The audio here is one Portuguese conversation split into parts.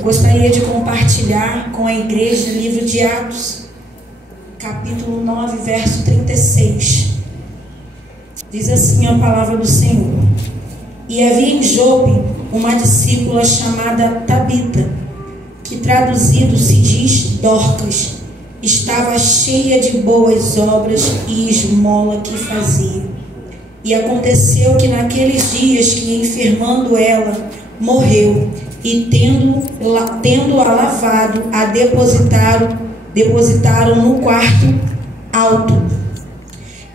Eu gostaria de compartilhar com a igreja o livro de Atos, capítulo 9, verso 36. Diz assim a palavra do Senhor: E havia em Jope uma discípula chamada Tabita, que traduzido se diz Dorcas. Estava cheia de boas obras e esmola que fazia. E aconteceu que naqueles dias que, enfermando ela, morreu, e tendo-a lavado, a depositaram no quarto alto.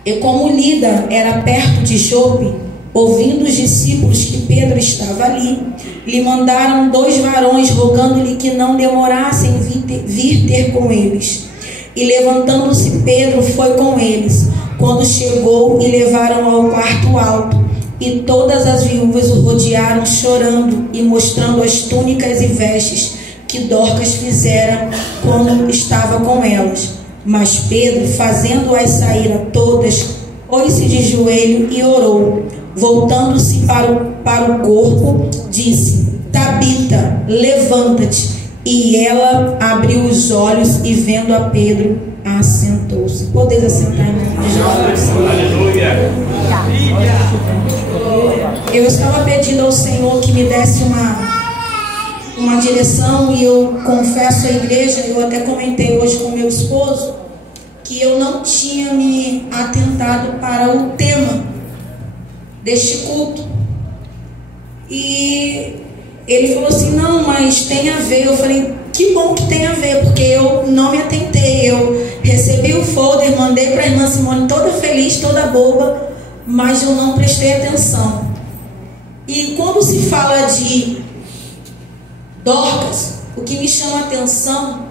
E como Lida era perto de Jope, ouvindo os discípulos que Pedro estava ali, lhe mandaram 2 varões, rogando-lhe que não demorassem vir ter com eles. E levantando-se Pedro foi com eles. Quando chegou, e levaram ao quarto alto, e todas as viúvas o rodearam, chorando e mostrando as túnicas e vestes que Dorcas fizera quando estava com elas. Mas Pedro, fazendo-as sair a todas, pôs-se de joelho e orou. Voltando-se para o corpo, disse: Tabita, levanta-te. E ela abriu os olhos e, vendo a Pedro, assentou-se. Podeis assentar, minha igreja. Aleluia. Eu estava pedindo ao Senhor que me desse uma direção, e eu confesso à igreja, eu até comentei hoje com meu esposo, que eu não tinha me atentado para o tema deste culto. E ele falou assim: não, mas tem a ver. Eu falei: que bom que tem a ver, porque eu não me atentei. Eu recebi o folder, mandei para a irmã Simone toda feliz, toda boba, mas eu não prestei atenção. E quando se fala de Dorcas, o que me chama a atenção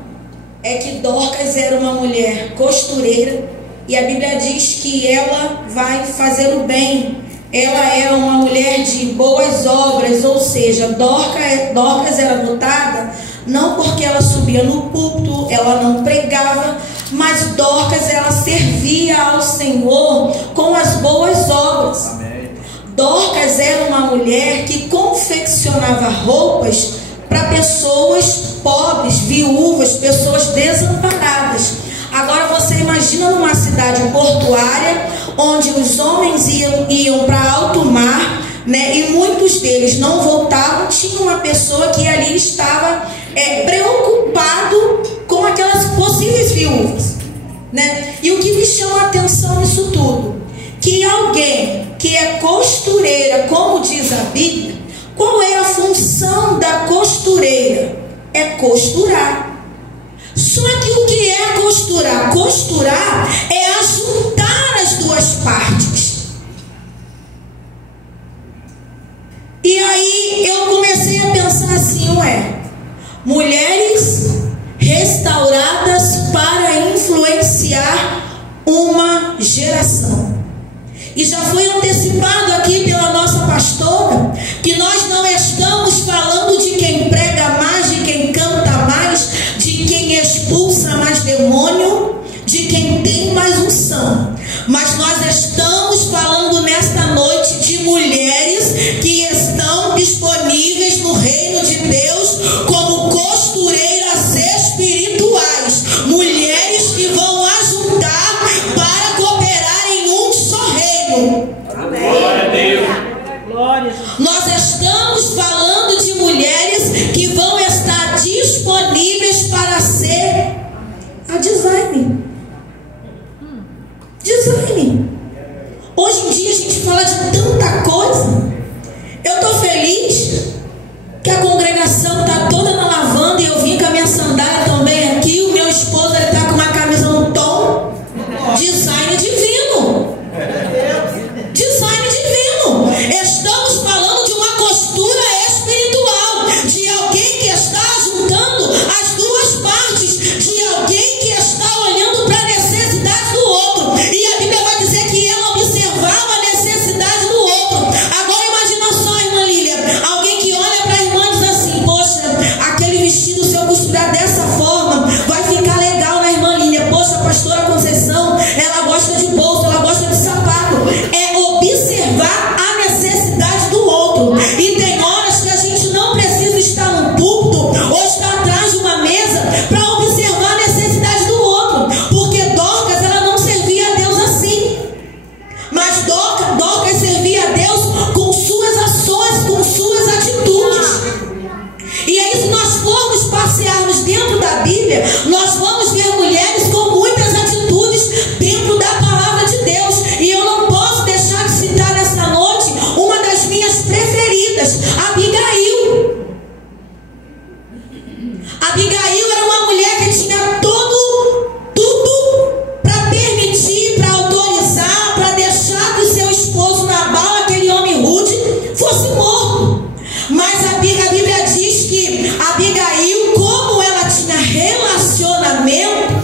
é que Dorcas era uma mulher costureira, e a Bíblia diz que ela vai fazer o bem. Ela era uma mulher de boas obras, ou seja, Dorcas era notada não porque ela subia no púlpito, ela não pregava, mas Dorcas, ela servia ao Senhor com as boas obras. Amém. Dorcas era uma mulher que confeccionava roupas para pessoas pobres, viúvas, pessoas desamparadas. Agora você imagina numa cidade portuária, onde os homens iam para alto mar, né, e muitos deles não voltavam. Tinha uma pessoa que ali estava preocupado com aquelas possíveis viúvas, né? E o que me chama a atenção nisso tudo, que alguém que é costureira, como diz a Bíblia, qual é a função da costureira? É costurar. Só que o que é costurar? Costurar é ajuntar as duas partes. E aí eu comecei a pensar assim: mulheres restauradas para influenciar uma geração. E já foi antecipado aqui pela nossa pastora que nós não estamos falando de quem prega mais, de quem canta mais, de quem expulsa mais demônio, de quem tem mais unção. Mas nós estamos falando nesta noite de mulheres que estão disponíveis no reino de Deus como costureiras espirituais. Mulheres que vão ajudar para cooperar em um só reino. Amém. Glória a Deus. Nós estamos falando passearmos dentro da Bíblia, nós vamos ver mulheres com muitas atitudes dentro da palavra de Deus. E eu não posso deixar de citar nessa noite uma das minhas preferidas, Abigail. Abigail era uma mulher que tinha tudo para permitir, para autorizar, para deixar que o seu esposo Nabal, aquele homem rude, fosse morto. Mas a Bíblia diz que Abigail, como ela tinha relacionamento,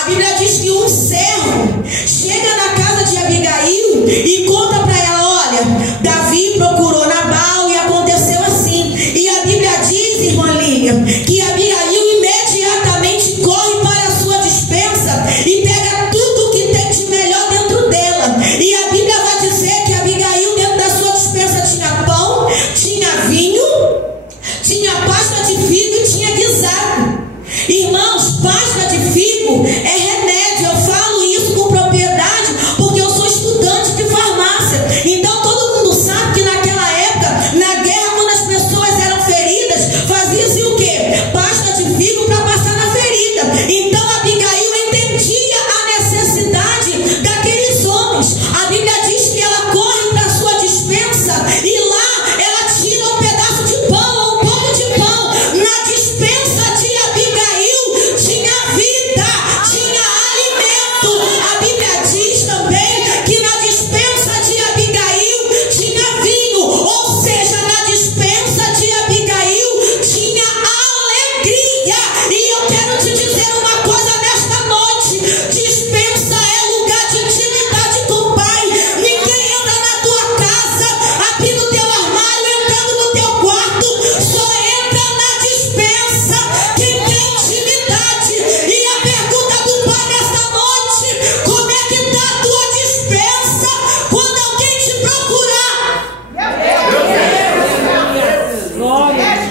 a Bíblia diz que um servo chega na casa de Abigail e conta para ela: olha, Davi procurou Nabal e aconteceu assim. E a Bíblia diz, irmã Lívia, que Abigail imediatamente corre para a sua despensa e pega tudo que tem de melhor dentro dela. E a Bíblia vai dizer que Abigail, dentro da sua despensa, tinha pão, tinha vinho, tinha pasta de figo e tinha guisado. Irmãos, pasta de figo é remédio. Eu falo isso com propriedade porque eu sou estudante de farmácia. Então todo mundo sabe que naquela época, na guerra, quando as pessoas eram feridas, fazia-se o quê? Pasta de figo para passar na ferida. Então Abigail entendia a necessidade daqueles homens. A Bíblia diz que ela corre para a sua despensa e lá ela tira um pedaço de pão ou um pouco de pão. Na despensa de Abigail tinha vida, tinha alimento. A Bíblia diz também que na dispensa de Abigail tinha vinho, ou seja, na dispensa de Abigail tinha alegria. E eu quero te dizer uma coisa nesta noite: dispensa é lugar de intimidade com o Pai. Ninguém entra na tua casa, abrindo o teu armário, entrando no teu quarto. Só entra na dispensa quem tem intimidade. E a pergunta do Pai nesta noite: como é que está a tua dispensa quando alguém te procurar?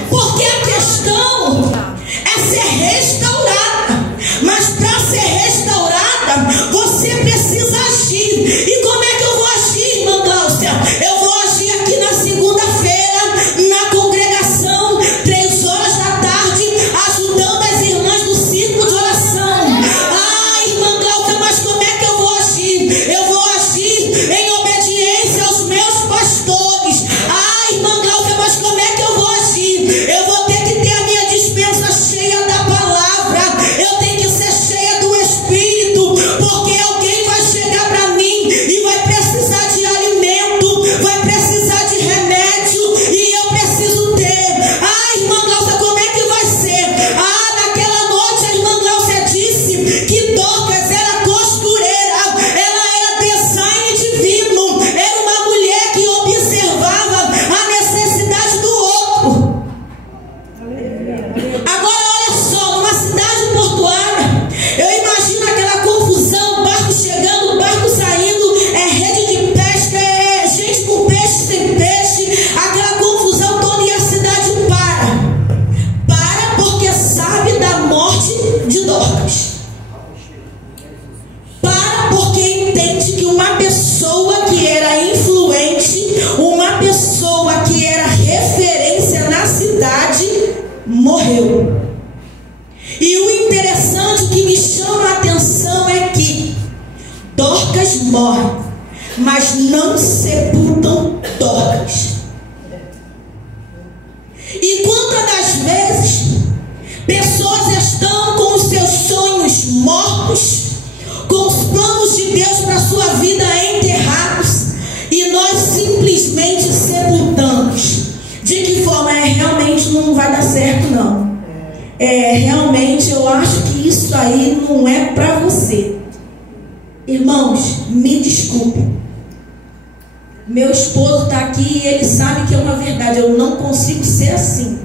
Porque a questão é ser restaurada. Mas para ser restaurada, você precisa agir. E como é que eu vou agir, irmã Gláucia? Eu vou agir aqui na segunda-feira, na congregação, 3 horas da tarde, ajudando as irmãs do círculo de oração. Ah, irmã Gláucia, mas como é que eu vou agir? Eu vou agir em obediência aos meus pastores. Ah, irmã Gláucia, mas como é que eu vou agir? Eu vou ter que ter a minha dispensa cheia da palavra. Eu tenho que ser cheia do Espírito, porque alguém vai chegar para mim e vai precisar de alimento, vai precisar de remédio, e eu preciso ter. Ah, irmã Gláucia, como é que vai ser? Ah, naquela noite a irmã Gláucia disse que Dorcas era costureira, ela era design divino, era uma mulher que observava a necessidade do outro. Agora olha só, numa cidade portuária, eu imagino aquela confusão, barco chegando, barco saindo, rede de pesca, gente com peixe, sem peixe, aquela confusão toda, e a cidade para porque sabe da morte de Dorcas. Para porque entende que uma pessoa que era influente, uma pessoa que era referência na cidade, morreu. E o interessante que me chama a atenção é que Dorcas morre, mas não sepultam Dorcas. E quantas das vezes pessoas estão com os seus sonhos mortos, com os planos de Deus para a sua vida enterrados, e nós simplesmente sepultamos. De que forma? Realmente não vai dar certo, não. Realmente eu acho que isso aí não é para você. Irmãos, me desculpe. Meu esposo está aqui e ele sabe que é uma verdade. Eu não consigo ser assim.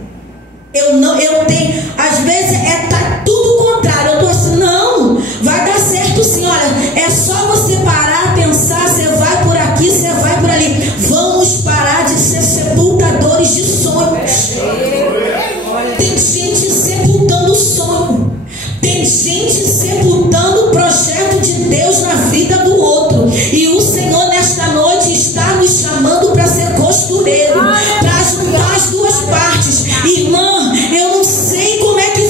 Eu tenho, às vezes tá tudo contrário. Eu tô assim, não, vai dar certo sim. Olha, é só você parar, pensar, você vai por aqui, você vai por ali. Vamos parar de ser sepultadores de sonhos. Tem gente sepultando o sonho. Tem gente sepultando o projeto de Deus na vida do outro. E o Senhor nesta noite está nos chamando para ser costureiro, para juntar as duas partes. Irmã, eu não sei como é que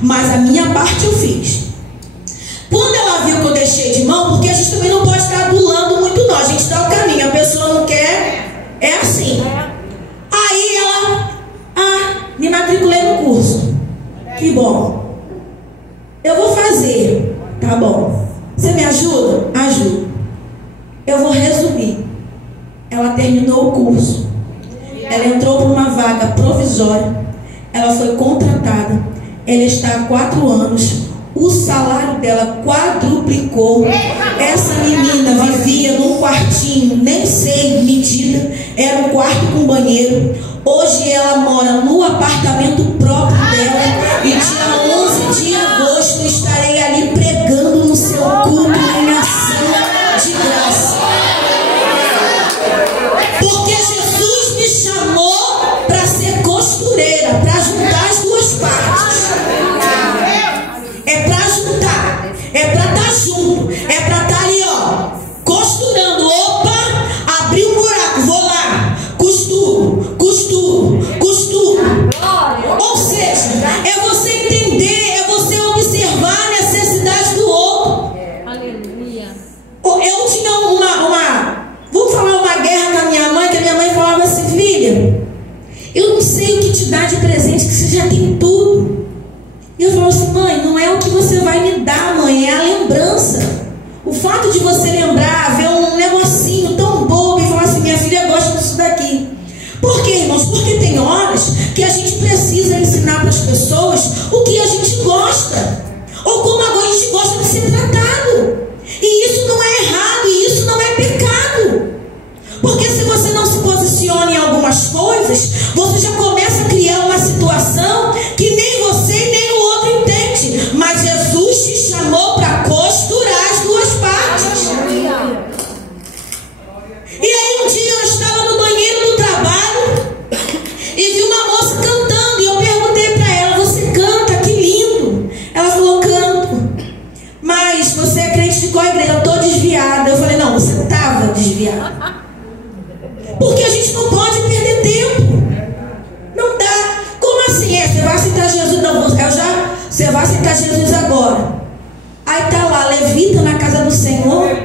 mas a minha parte eu fiz. Quando ela viu que eu deixei de mão, porque a gente também não pode estar adulando muito não, a gente dá o caminho, a pessoa não quer, é assim. Aí ela, me matriculei no curso. Que bom. Eu vou fazer. Tá bom. Você me ajuda? Ajuda. Eu vou resumir. Ela terminou o curso. Ela entrou para uma vaga provisória. Ela foi contratada. Ela está há 4 anos. O salário dela quadruplicou. Essa menina vivia num quartinho, nem sei medida, era um quarto com banheiro. Hoje ela mora no apartamento próprio dela. E dia 11 de agosto estarei ali pregando no seu culto em ação de graça. Porque Jesus me chamou para ser costureira, para juntar as duas partes. É para juntar, é para estar junto, é para estar ali, ó, costurando. Opa, abri um buraco, vou lá, costuro, costuro, costuro. Ou seja, é você entender, é você observar a necessidade do outro. Aleluia. Eu tinha vamos falar uma guerra com a minha mãe, que a minha mãe falava assim: filha, eu não sei o que te dá de presente, que você já tem tudo. E eu falava assim: mãe, não é o que você vai me dar, mãe, é a lembrança. O fato de você lembrar, ver um negocinho tão bobo e falar assim: minha filha gosta disso daqui. Por quê, irmãos? Porque tem horas que a gente precisa ensinar para as pessoas o que a gente gosta, ou como agora a gente gosta de ser tratado. E isso não é errado, e isso não é pecado. Porque se você não se posiciona em algumas coisas, você já começa a criar uma situação que nem você e nem o outro entende. Mas Jesus te chamou para costurar as duas partes. E aí um dia eu estava no banheiro do trabalho e vi uma moça cantando. E eu perguntei para ela: você canta? Que lindo. Ela falou: canto. Mas você é crente de qual igreja? Eu estou desviada. Eu falei: não, você estava desviada. Porque a gente não pode perder tempo. Não dá. Como assim? Você vai aceitar Jesus? Não, você vai aceitar Jesus agora. Aí está lá, levita na casa do Senhor,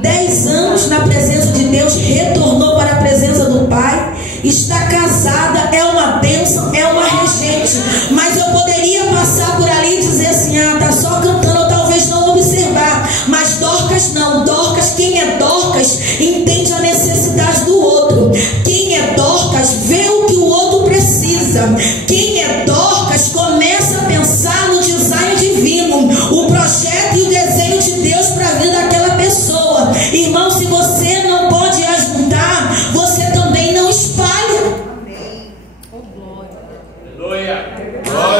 10 anos na presença de Deus, retornou para a presença do Pai, está casada, é uma bênção, é uma regente. Mas eu poderia passar por ali e dizer assim: está só cantando, ou talvez não observar. Mas Dorcas não. Dorcas, quem é Dorcas, entende a necessidade do outro. Quem é Dorcas, vê o que o outro precisa. Quem é Dorcas, começa a pensar no design divino, o projeto e o desenho de Deus para a vida daquela pessoa. Irmão, se você não pode ajudar, você também não espalha. Amém. Oh, glória. Glória.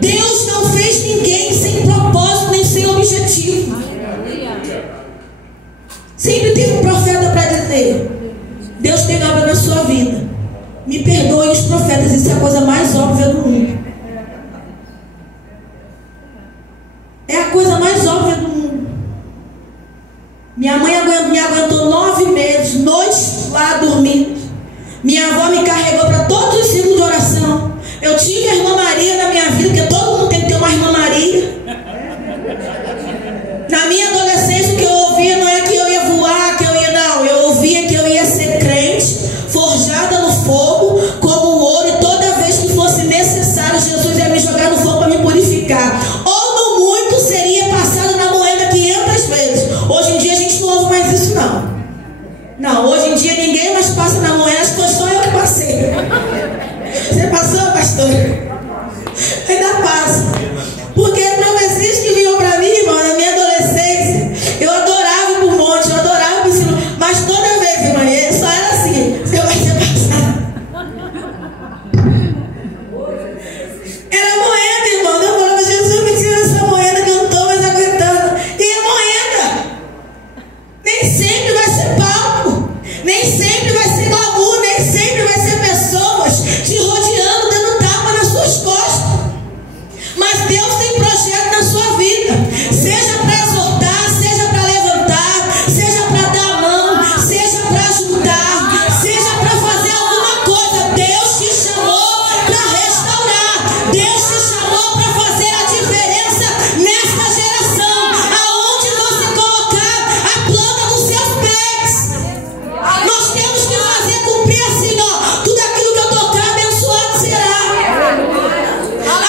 Deus não fez ninguém sem propósito nem sem objetivo. Sempre tem um profeta para dizer: Deus tem obra na sua vida. Me perdoem os profetas, isso é a coisa mais óbvia do mundo. É a coisa mais óbvia do mundo. Minha mãe me aguentou 9 meses, noites lá dormindo. Minha avó me carregou para todos os ciclos de oração. Eu tive a irmã Maria na minha vida, porque todo mundo tem que ter uma irmã Maria. Na minha adolescência, o que eu ouvia não é que eu ia voar, que eu ia, não. Eu ouvia que eu ia ser crente, forjada no fogo, como um ouro, e toda vez que fosse necessário, Jesus ia me jogar no fogo para me purificar. Ou no muito seria passado na moeda 500 vezes. Hoje em dia a gente não ouve mais isso, não. Não, hoje em dia ninguém mais passa na moeda, acho que foi só eu que passei. Você passou, pastor? Ainda passa. Porque profecias que vinham para mim, irmão, na minha adolescência, eu adorava ir pro monte, eu adorava ir pro ensino, mas toda vez, irmã, só era assim: você vai ser passado. Era moeda, irmão. Eu falava: Jesus, me tira essa moeda que eu não estou mais aguentando. E é moeda. Nem sempre vai ser palco, nem sempre vai ser glamour, nem sempre vai ser pessoas te rodeando, dando tapa nas suas costas. Mas Deus tem projeto na sua vida, seja para exortar, seja para levantar, seja para dar a mão, seja para ajudar, seja para fazer alguma coisa. Deus te chamou para restaurar, Deus te chamou para fazer a diferença nesta geração, aonde você colocar a planta dos seus pés. Nós temos que fazer cumprir assim, ó, tudo aquilo que eu tocar, abençoado será.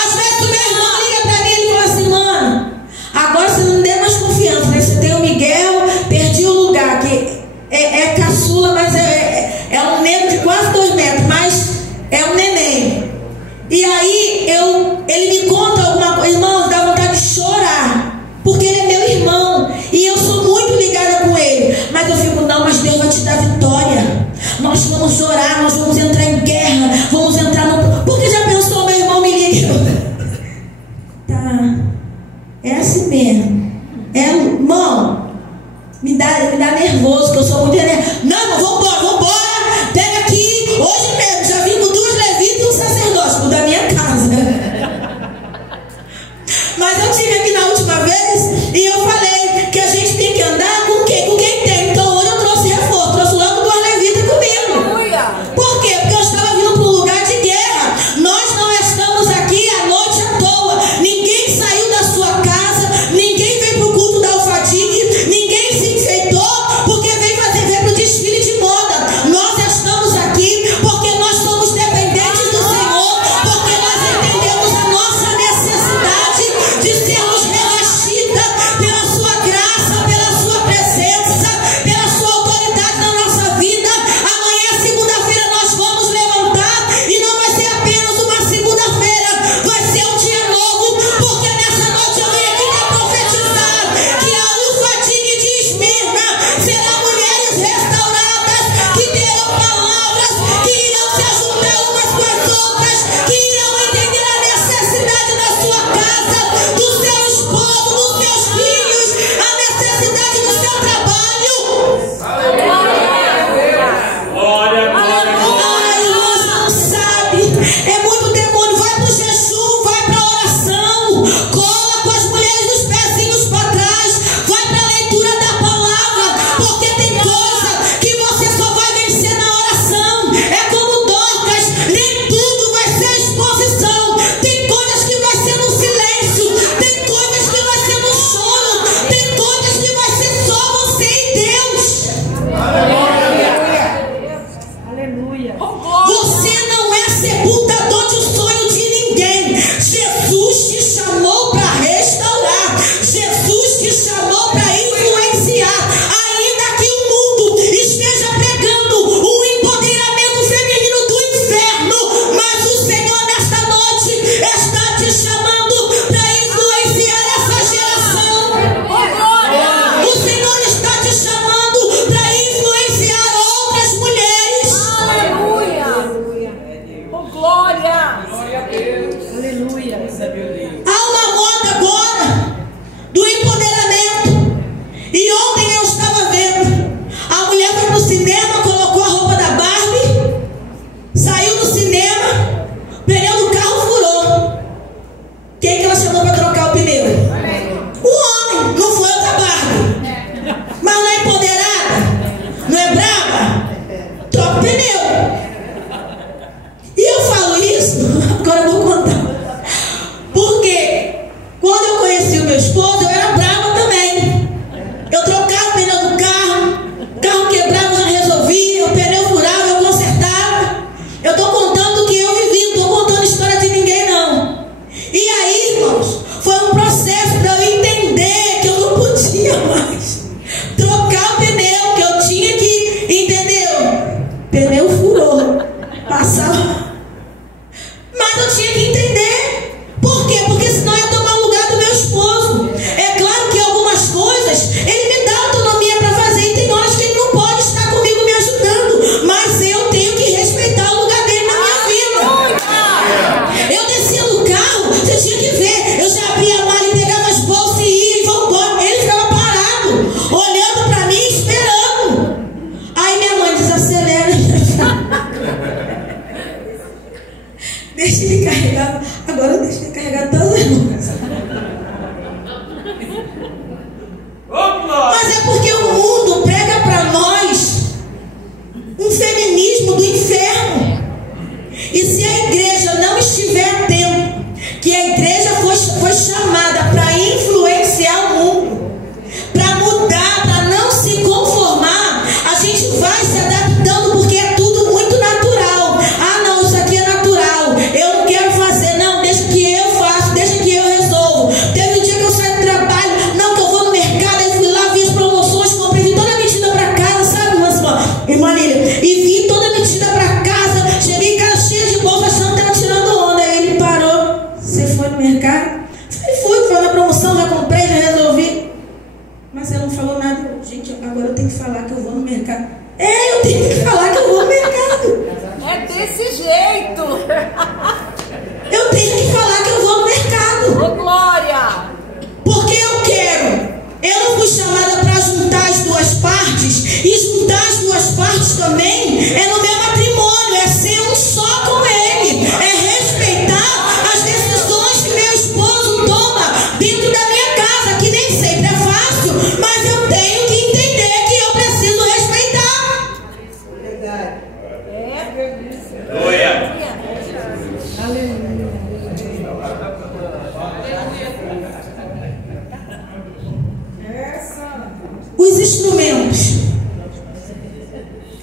Às vezes o meu irmão liga pra mim e fala assim: mano, agora você não deu mais confiança, né? Você tem o Miguel, perdi o lugar, que é caçula, mas é um negro de quase 2 metros, mas é um neném. E aí ele me conta alguma coisa, irmão, dá vontade de chorar, porque ele é meu irmão e eu sou muito ligada com ele. Mas eu fico: não, mas Deus vai te dar vitória. Nós vamos orar, nós vamos entrar em guerra, vamos entrar no... Porque já pensou, meu irmão me liga? Tá, é assim mesmo. Irmão, me dá nervoso, que eu sou muito nervoso. Não, vambora, pega aqui, hoje mesmo, já vim com 2 levitas e um sacerdote da minha casa. Mas eu tive aqui na última vez e eu falei que a gente tem que andar com quem? Com quem tem. Então hoje eu trouxe reforço, trouxe logo 2 levitas comigo. Por quê? Porque eu estava vindo para um lugar de guerra. Nós não estamos aqui à noite à toa. Ninguém saiu da sua casa, ninguém veio para o culto da Alfadig, ninguém se enfeitou porque veio para o desfile de moda. Nós estamos aqui porque nós somos dependentes do Senhor, porque nós entendemos a nossa necessidade de sermos revestidas pela sua graça, pela sua presença, pela sua autoridade na nossa vida. Amanhã, segunda-feira, nós vamos levantar e não vai ser apenas uma segunda-feira, vai ser um dia novo, porque nessa noite eu venho aqui para profetizar que a Alfadig de Esmirna será mulheres restauradas, que terão palavras, que irão se ajuntar umas com as outras, que irão entender a necessidade da sua casa, do seu esposo, dos seus filhos, a necessidade do seu trabalho. Ai, você não sabe, é muito demônio. Vai pro jejum, vai pra oração, cola com as mulheres dos pezinhos para trás, vai pra leitura da palavra, porque tem coisa que você só vai vencer na oração. É como Dorcas, nem tudo vai ser exposição. Tem coisas que vai ser no silêncio, tem coisas que vai ser no choro, tem coisas que vai ser só você e Deus. Você não é sepultador de sonho de ninguém. Jesus te chamou para restaurar, Jesus te chamou para influenciar. Ainda que o mundo esteja pregando um empoderamento feminino do inferno, mas o Senhor nesta noite está te chamando para influenciar essa geração. O Senhor está te chamando para influenciar outras mulheres. Aleluia. Oh, glória. Glória a Deus. Aleluia. mercado. Eu tenho que falar que eu vou ao mercado. É desse jeito. Eu tenho que falar que eu vou ao mercado. Ô, Glória! Porque eu quero. Eu não fui chamada para juntar as duas partes. E juntar as duas partes também é no meu matrimônio. É ser um só com ele. É respeitar as decisões que meu esposo toma dentro da minha casa. Que nem sempre é fácil. Mas eu tenho que entender que eu preciso respeitar. Verdade. Aleluia. Os instrumentos.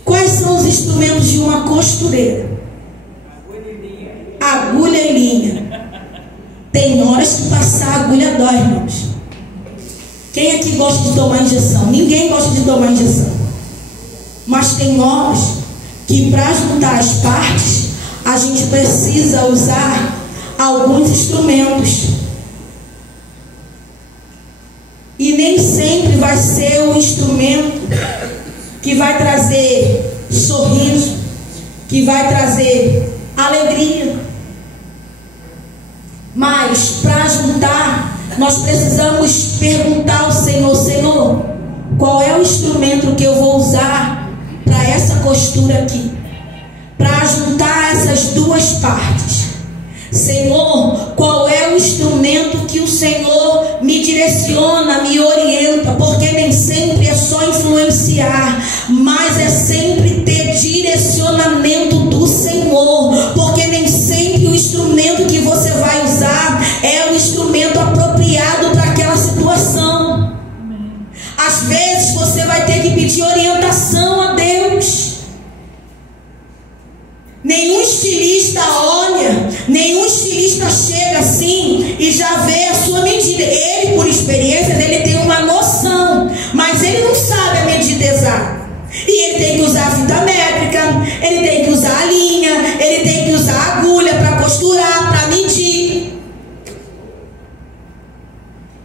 Quais são os instrumentos de uma costureira? Agulha e linha. Tem horas que passar a agulha dói, irmãos. Quem aqui gosta de tomar injeção? Ninguém gosta de tomar injeção. Mas tem horas que para juntar as partes, a gente precisa usar alguns instrumentos. E nem sempre vai ser o instrumento que vai trazer sorriso, que vai trazer alegria. Mas para juntar, nós precisamos perguntar ao Senhor: Senhor, qual é o instrumento que eu vou usar para essa costura aqui? Para juntar essas duas partes. Senhor, qual é o instrumento que o Senhor me direciona, me orienta? Porque nem sempre é só influenciar, mas é sempre ter direcionamento do Senhor. Porque nem sempre o instrumento que você vai usar é o instrumento apropriado para aquela situação. Às vezes você vai ter que pedir orientação a Deus. Nenhum estilista olha, nenhum estilista chega assim e já vê a sua medida. Ele, por experiência, ele tem uma noção, mas ele não sabe a medida exata. E ele tem que usar a fita métrica, ele tem que usar a linha, ele tem que usar a agulha para costurar, para medir.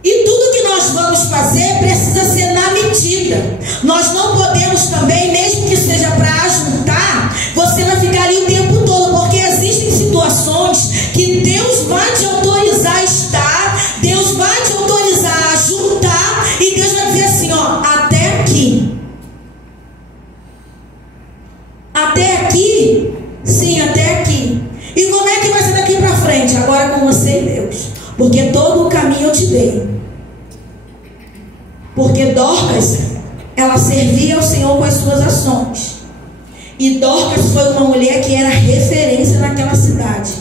E tudo que nós vamos fazer precisa ser na medida. Nós não podemos também, mesmo que seja para ajuntar, você vai ficar ali o tempo todo, porque existem situações que Deus vai te autorizar a estar, Deus vai te autorizar a juntar, e Deus vai dizer assim, ó, até aqui. Até aqui? Sim, até aqui. E como é que vai ser daqui para frente? Agora com você e Deus. Porque todo o caminho eu te dei. Porque Dorcas, ela servia ao Senhor com as suas ações. E Dorcas foi uma mulher que era referência naquela cidade.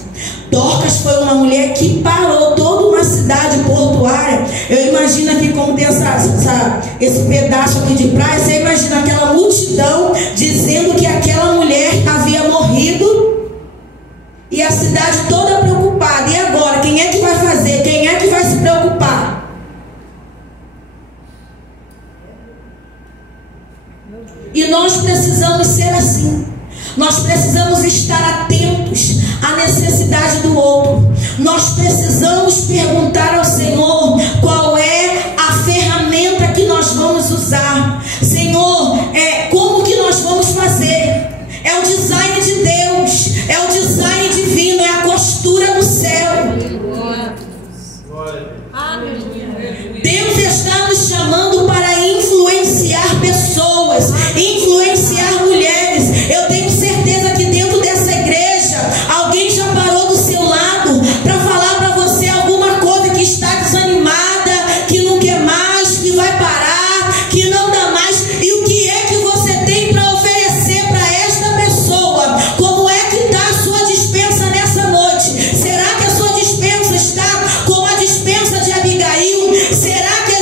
Dorcas foi uma mulher que parou toda uma cidade portuária. Eu imagino aqui como tem esse pedaço aqui de praia. Você imagina aquela multidão dizendo que aquela mulher havia morrido. E a cidade toda preocupada. E agora? Quem é que vai fazer? Quem é que vai se preocupar? E nós precisamos ser assim. Nós precisamos estar atentos à necessidade do outro. Nós precisamos perguntar ao Senhor qual é a ferramenta que nós vamos usar. Senhor, como que nós vamos fazer? É o design de Deus, é o design divino, é a costura do céu. Deus está nos chamando para influenciar pessoas, influenciar mulheres. Eu tenho certeza que dentro dessa igreja alguém já parou do seu lado para falar para você alguma coisa que está desanimada, que não quer mais, que vai parar, que não dá mais. E o que é que você tem para oferecer para esta pessoa? Como é que está a sua dispensa nessa noite? Será que a sua dispensa está como a dispensa de Abigail? Será que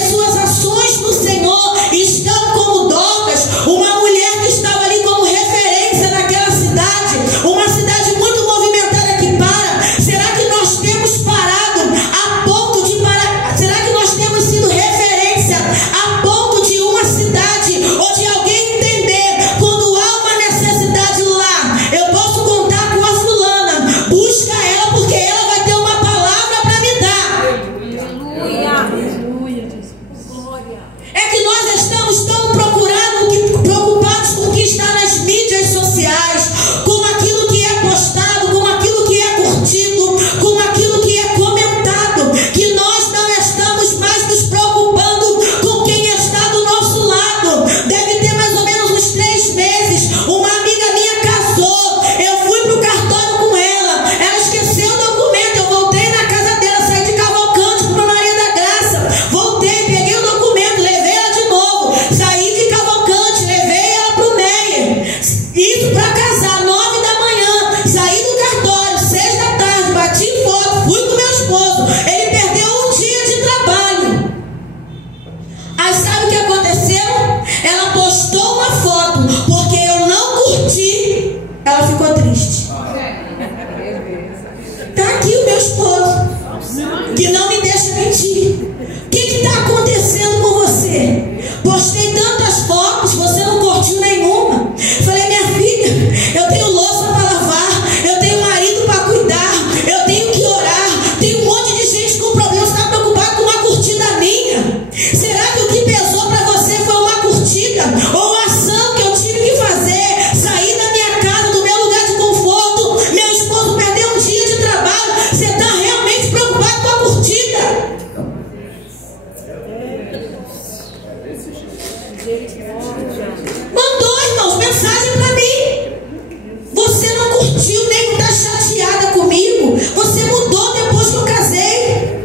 deixa mentir. O que está acontecendo com você? Postei tantas fotos, você não curtiu nenhuma. Falei, minha filha, eu tenho louça para lavar, eu tenho marido para cuidar, eu tenho que orar, tem um monte de gente com problema, você está preocupado com uma curtida minha? Será que o que pesou para você foi uma curtida? Ou a ação que eu tive que fazer? Sair da minha casa, do meu lugar de conforto, meu esposo perdeu um dia de trabalho. Você está realmente preocupado com a curtida? Mandou, irmãos, mensagem para mim. Você não curtiu, nem está chateada comigo. Você mudou depois que eu casei.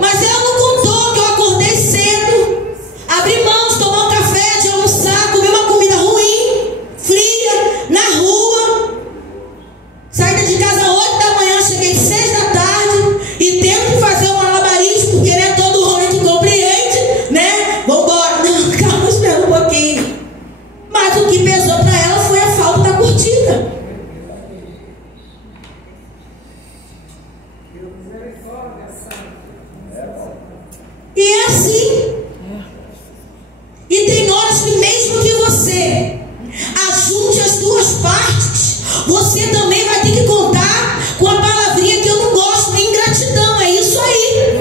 Mas ela não contou que eu acordei cedo, abri mão de tomar um café, de almoçar, comer uma comida ruim, fria, na rua. Saída de casa 8 da manhã, cheguei 6 da tarde e tento que fazer um malabarismo, porque não é todo homem que compreende, né? Vambora, não, calma, espera um pouquinho. Mas o que pesou para ela foi a falta da curtida. E é assim. E tem horas que mesmo que você ajunte as duas partes, você também vai ter que contar com a palavrinha que eu não gosto, ingratidão. É isso aí.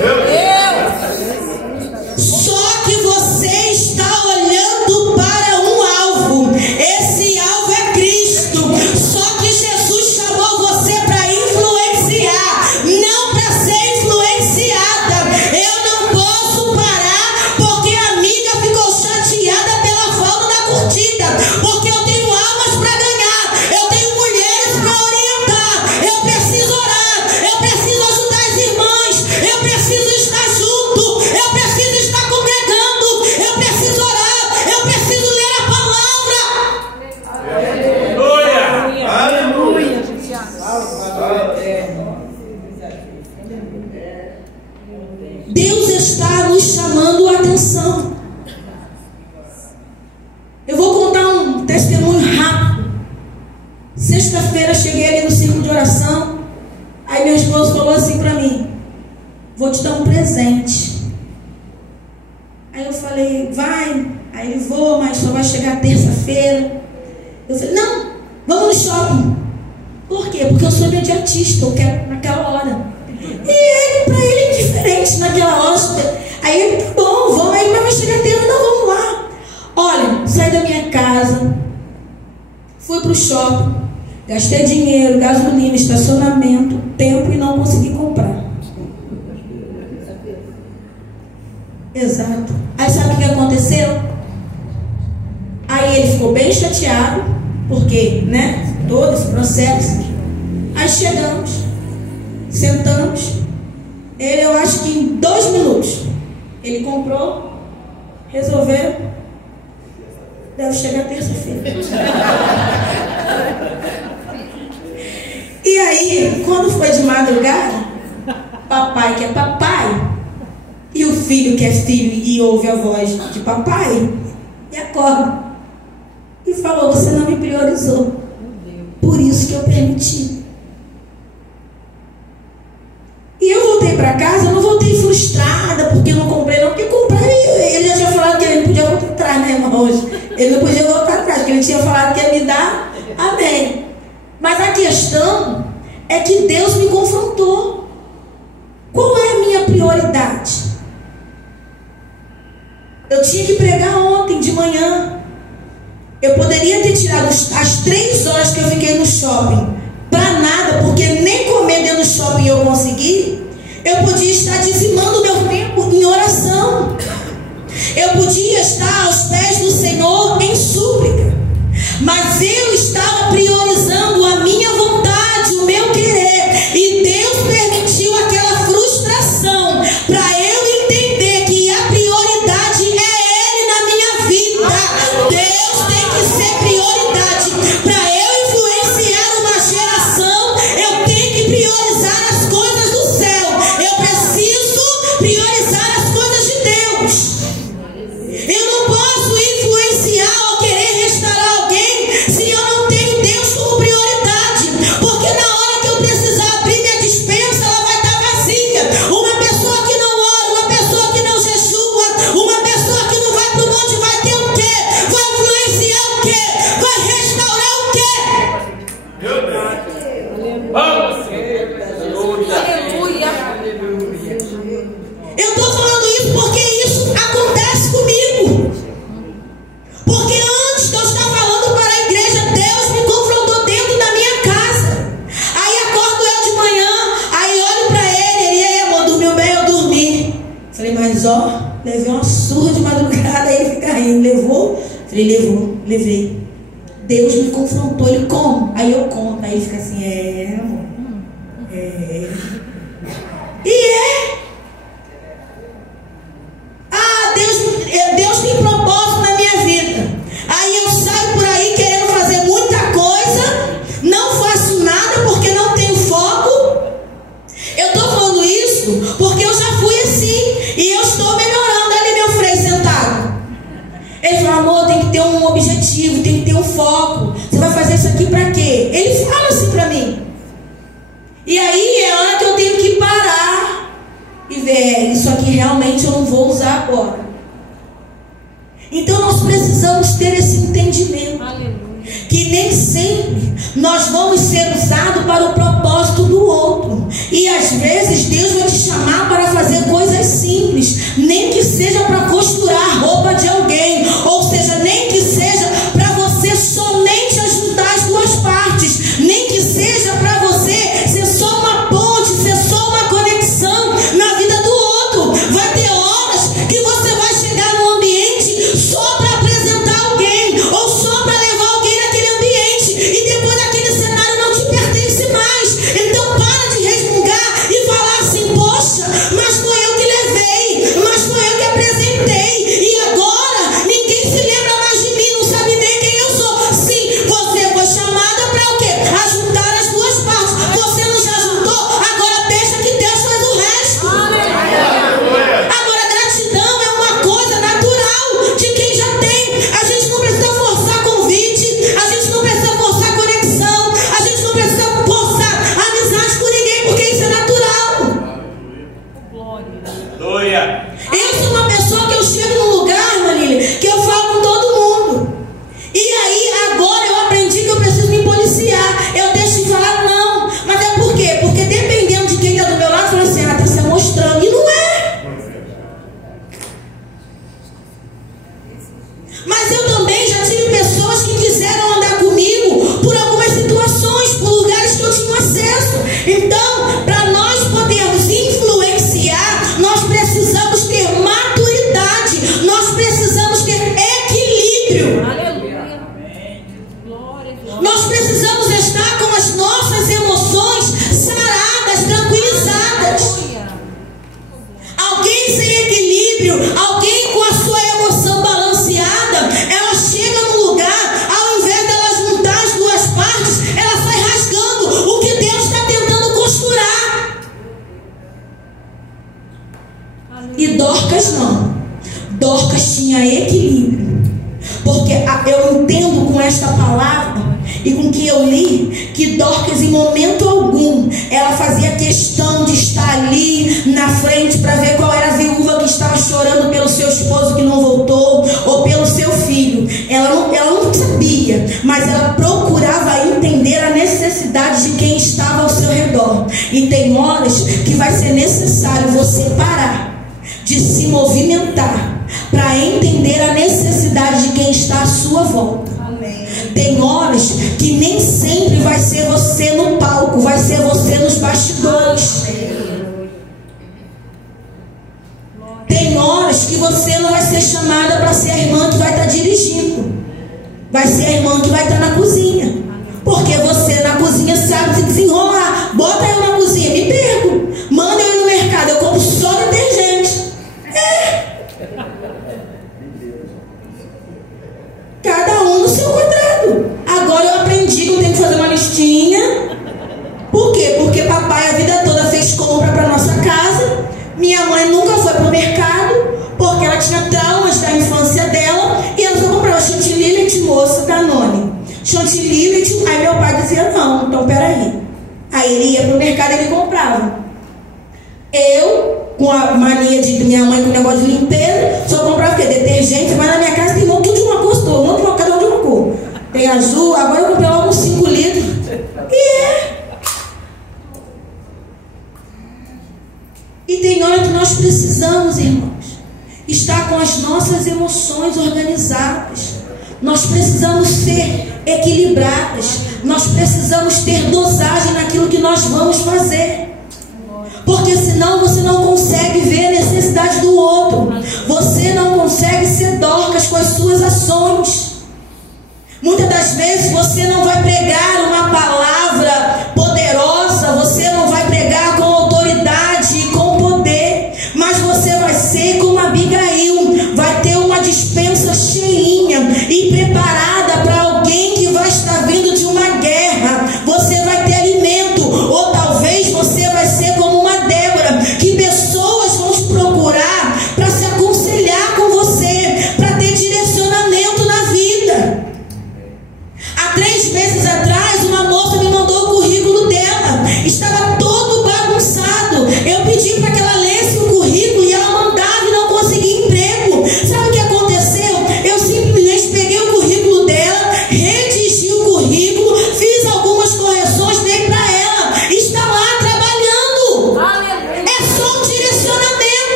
Só que você está olhando para um alvo. Esse alvo é Cristo. Só que Jesus chamou você para influenciar, não para ser influenciada. Eu não posso parar porque a amiga ficou chateada pela falta da curtida, porque eu tenho almas para ganhar, eu tenho mulheres para orientar, eu preciso orar, eu preciso ajudar as irmãs, eu preciso estar junto, eu preciso estar congregando, eu preciso orar, eu preciso ler a palavra. Aleluia! Aleluia! Deus está nos chamando a atenção. Eu vou contar um testemunho rápido. Sexta-feira cheguei ali no círculo de oração. Aí meu esposo falou assim para mim: vou te dar um presente. Aí eu falei, vai. Aí ele, vou, mas só vai chegar terça-feira. Eu falei, não, vamos no shopping. Por quê? Porque eu sou imediatista, eu quero naquela hora. E ele, para ele é diferente naquela hora. Aí ele, tá bom, vamos aí, mas vai chegar terça, não, vamos lá. Olha, saí da minha casa, fui pro shopping, gastei dinheiro, gasolina, estacionamento, tempo e não consegui comprar. Exato. Aí sabe o que aconteceu? Aí ele ficou bem chateado, porque, né, todo esse processo. Aí chegamos, sentamos. Ele, eu acho que em 2 minutos, ele comprou, resolveu. Deve chegar terça-feira. E aí, quando foi de madrugada, papai que é papai, e o filho que é filho e ouve a voz de papai, e acorda e falou, você não me priorizou, por isso que eu permiti. E eu voltei para casa, eu não voltei frustrada porque eu não comprei, não, porque comprar, ele já tinha falado que ele não podia voltar atrás, né, irmãos? Ele não podia voltar atrás, porque ele tinha falado que ia me dar, amém. Mas a questão é que Deus me confrontou. Qual é a minha prioridade? Eu tinha que pregar ontem de manhã. Eu poderia ter tirado as 3 horas que eu fiquei no shopping para nada, porque nem comer dentro do shopping eu consegui. Eu podia estar dizimando o meu tempo em oração. Eu podia estar aos pés do Senhor em súplica. Mas eu estava priorizando a minha vontade, o meu querer. E Deus permitiu aquela frustração para eu entender que a prioridade é Ele na minha vida. Deus tem que ser prioridade. Para eu influenciar uma geração, eu tenho que priorizar as coisas do céu. Eu preciso priorizar as coisas de Deus. Eu não posso influenciar ou querer restaurar alguém se eu não tenho Deus como prioridade. Mas levei uma surra de madrugada, aí ele fica rindo. Levou? Falei, levei. Deus me confrontou, ele como? Aí eu conto, aí ele fica assim, amor. Deus tem propósito na minha vida. Aí eu saio por aí querendo fazer muita coisa, não faço nada porque não tenho foco. Eu estou falando isso porque eu já fui assim e eu estou melhorando. Ali meu freio sentado. Ele falou, amor, tem que ter um objetivo, tem que ter um foco. Você vai fazer isso aqui para quê? Ele fala assim para mim. E aí é a hora que eu tenho que parar e ver, isso aqui realmente eu não vou usar agora. Então nós precisamos ter esse entendimento. Aleluia. Que nem sempre nós vamos ser usados para o propósito do outro. E às vezes Deus vai te chamar para fazer coisas simples, nem que seja para costurar a roupa de alguém, ou seja, nem que seja para você somente ajudar as duas partes, nem que seja para você ser só uma ponte, ser só uma conexão na vida do outro. Vai ter horas que você vai chegar num ambiente só para apresentar alguém, ou só para levar alguém naquele ambiente, e depois aquele cenário não te pertence mais. Então para de resmungar e falar assim, poxa, mas foi eu que levei, mas foi eu que apresentei, e agora ninguém se lembra mais de mim, não sabe nem quem eu sou. Sim, você foi chamada para o quê? Ajuntar as duas partes. Você não já juntou? Agora deixa que Deus faz o resto. Agora gratidão é uma coisa natural de quem já tem. A gente não precisa forçar convite, a gente não precisa forçar conexão, a gente não precisa forçar amizade com ninguém, porque isso é natural. Eu sou uma pessoa que eu chego num lugar, Marília, que eu falo com todo mundo. E aí agora eu aprendi que eu preciso me policiar. Eu deixo de falar não. Mas é por quê? Porque dependendo de quem está do meu lado, fala assim, está se mostrando. E não é. Mas eu também já tive pessoas que quiseram andar comigo por algumas situações, por lugares que eu tinha acesso. Então, para nós podermos influenciar, nós precisamos ter maturidade, nós precisamos ter equilíbrio. Nós precisamos estar com as nossas emoções saradas, tranquilizadas. Alguém sem equilíbrio, alguém com a sua emoção balanceada, ela chega num lugar, ao invés dela juntar as duas partes, ela sai rasgando o que Deus está tentando costurar. E Dorcas não. Dorcas tinha equilíbrio. Porque eu entendo com esta palavra e com que eu li, que Dorcas em momento algum ela fazia questão de estar ali na frente para ver qual era a viúva que estava chorando pelo seu esposo que não voltou, ou pelo seu filho. Ela não sabia, mas ela procurava entender a necessidade de quem estava ao seu redor. E tem horas que vai ser necessário você parar de se movimentar para entender a necessidade de quem está à sua volta. Amém. Tem horas que nem sempre vai ser você no palco, vai ser você nos bastidores. Tem horas que você não vai ser chamada para ser a irmã que vai estar dirigindo, vai ser a irmã que vai estar na cozinha, porque você na cozinha sabe se desenrolar. Bota eu na cozinha, me perco, manda eu ir no mercado, eu compro só detergente. Cada um no seu quadrado. Agora eu aprendi que eu tenho que fazer uma listinha. Por quê? Porque papai a vida toda fez compra para nossa casa. Minha mãe nunca foi para o mercado, porque ela tinha traumas da infância dela, e ela só comprava chantilly, moça, Danone, chantilly. Aí meu pai dizia, não, então peraí. Aí ele ia para o mercado e ele comprava. Eu, com a mania de minha mãe com o negócio de limpeza, só comprava o quê? Detergente. Mas na minha casa tem tudo de uma cor, cada um de uma cor. Tem azul, agora eu comprei logo uns 5 litros. E tem hora que nós precisamos, irmãos, estar com as nossas emoções organizadas. Nós precisamos ser equilibradas. Nós precisamos ter dosagem naquilo que nós vamos fazer. Porque senão você não consegue ver a necessidade do outro.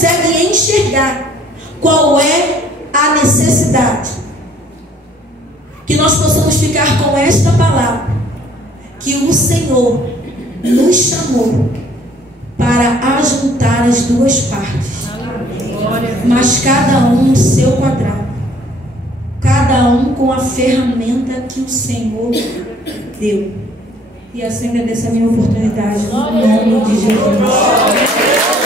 consegue enxergar qual é a necessidade. Que nós possamos ficar com esta palavra, que o Senhor nos chamou para ajuntar as duas partes, mas cada um no seu quadrado, cada um com a ferramenta que o Senhor deu. E assim agradeço a minha oportunidade, no nome de Jesus.